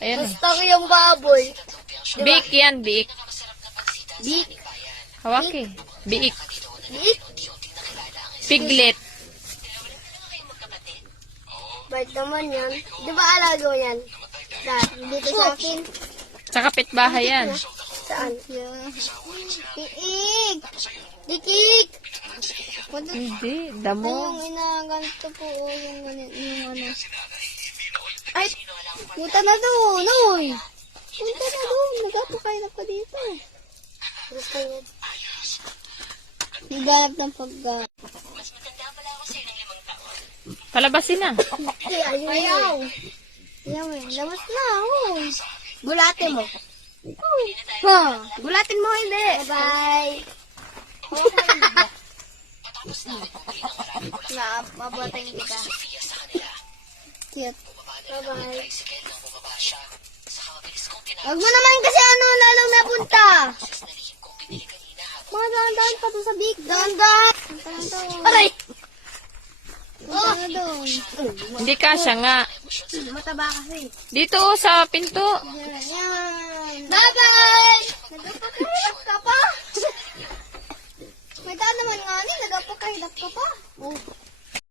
Ayan. Gusto ko yung baboy. Biik yan, biik. Big. Hawaki. Biik. Big? Piglet. Bait naman yan. Di ba alaga mo yan? Dito sa akin. Sa kapitbahay yan. Saan? Kiik! Dikik! Hindi, damo. Yung inaganto po o yung ano. Ay! Punta na doon! Uy! Punta na doon! Nagpapakain ako dito. Gusto niya. Naghanap ng pagka. Palabasin na. Ayaw! Ayaw eh. Labas na, uy! Bulatin mo. Ha! Bulatin mo, hindi! Bye-bye! Mabutin kita. Cute. Bye-bye. Huwag mo naman kasi lalong napunta. Mga dahan-dahan pa doon sa big. Dahan-dahan. Aray! Punta na doon. Hindi kasya nga. Mataba kasi. Dito sa pinto. Yan. Bye-bye!